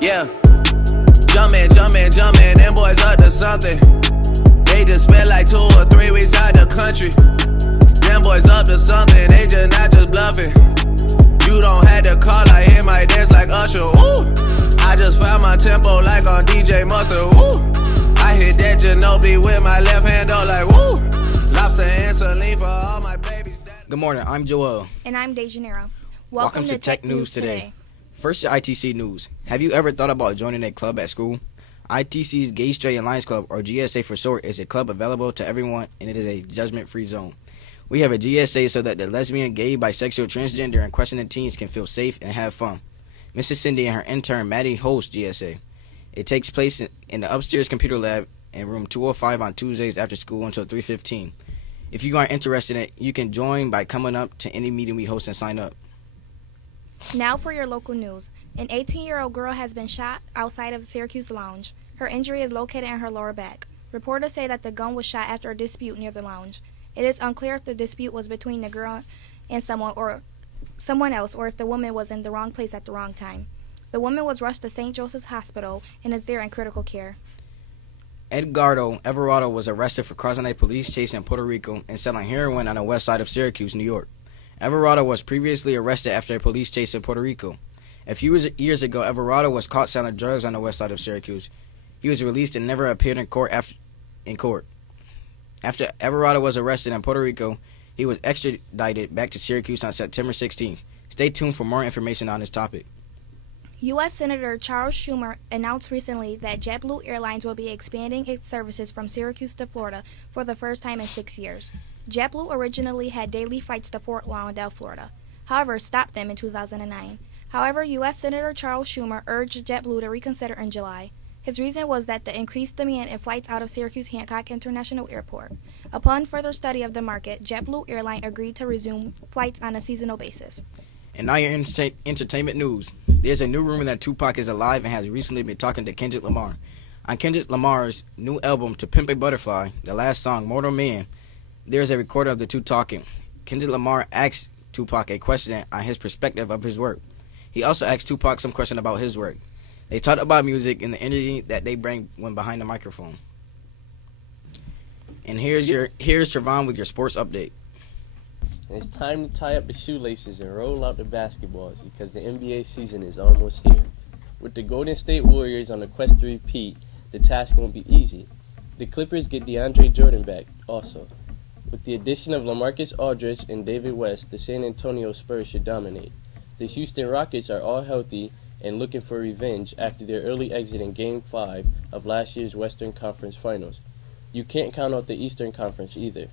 Yeah. Jumpin', them boys up to something. They just spent like 2 or 3 weeks out the country. Them boys up to something, they just not just bluffing. You don't have to call, I hear my dance like Usher, ooh. I just found my tempo like on DJ Mustard, ooh. I hit that Ginobili with my left hand, though, like woo. Lobster and saline for all my babies. Good morning, I'm Joel. And I'm DEJANERA. Welcome to Tech News today. First, your ITC news. Have you ever thought about joining a club at school? ITC's Gay, Straight, and Lions Club, or GSA for short, is a club available to everyone, and it is a judgment-free zone. We have a GSA so that the lesbian, gay, bisexual, transgender, and questioning teens can feel safe and have fun. Mrs. Cindy and her intern, Maddie, host GSA. It takes place in the upstairs computer lab in room 205 on Tuesdays after school until 3:15. If you are interested in it, you can join by coming up to any meeting we host and sign up. Now for your local news. An 18-year-old girl has been shot outside of Syracuse lounge. Her injury is located in her lower back. Reporters say that the gun was shot after a dispute near the lounge. It is unclear if the dispute was between the girl and someone else, or if the woman was in the wrong place at the wrong time. The woman was rushed to St. Joseph's Hospital and is there in critical care. Edgardo Everardo was arrested for crossing a police chase in Puerto Rico and selling heroin on the west side of Syracuse, New York. Everardo was previously arrested after a police chase in Puerto Rico. A few years ago, Everardo was caught selling drugs on the west side of Syracuse. He was released and never appeared in court. After Everardo was arrested in Puerto Rico, he was extradited back to Syracuse on September 16th. Stay tuned for more information on this topic. U.S. Senator Charles Schumer announced recently that JetBlue Airlines will be expanding its services from Syracuse to Florida for the first time in 6 years. JetBlue originally had daily flights to Fort Lauderdale, Florida, however, stopped them in 2009. However, U.S. Senator Charles Schumer urged JetBlue to reconsider in July. His reason was that the increased demand in flights out of Syracuse Hancock International Airport. Upon further study of the market, JetBlue Airline agreed to resume flights on a seasonal basis. And now your entertainment news. There's a new rumor that Tupac is alive and has recently been talking to Kendrick Lamar. On Kendrick Lamar's new album, To Pimp a Butterfly, the last song, Mortal Man, there's a recording of the two talking. Kendrick Lamar asked Tupac a question on his perspective of his work. He also asked Tupac some question about his work. They talked about music and the energy that they bring when behind the microphone. And here's TRVON with your sports update. And it's time to tie up the shoelaces and roll out the basketballs because the NBA season is almost here. With the Golden State Warriors on the quest to repeat, the task won't be easy. The Clippers get DeAndre Jordan back also. With the addition of LaMarcus Aldridge and David West, the San Antonio Spurs should dominate. The Houston Rockets are all healthy and looking for revenge after their early exit in Game 5 of last year's Western Conference Finals. You can't count out the Eastern Conference either.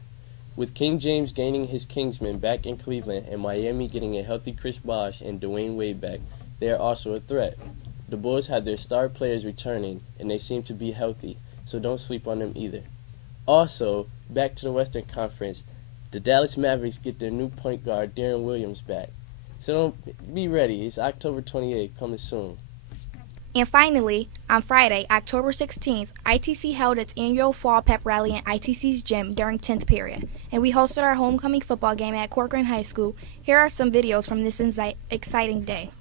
With King James gaining his Kingsmen back in Cleveland and Miami getting a healthy Chris Bosh and Dwayne Wade back, they are also a threat. The Bulls had their star players returning, and they seem to be healthy, so don't sleep on them either. Also, back to the Western Conference, the Dallas Mavericks get their new point guard Deron Williams back. So don't be ready. It's October 28th, coming soon. And finally, on Friday, October 16th, ITC held its annual Fall Pep Rally in ITC's gym during 10th period, and we hosted our homecoming football game at Corcoran High School. Here are some videos from this exciting day.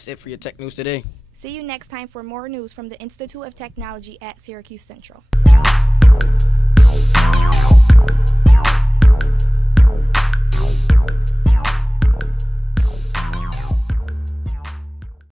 that's it for your tech news today. See you next time for more news from the Institute of Technology at Syracuse Central.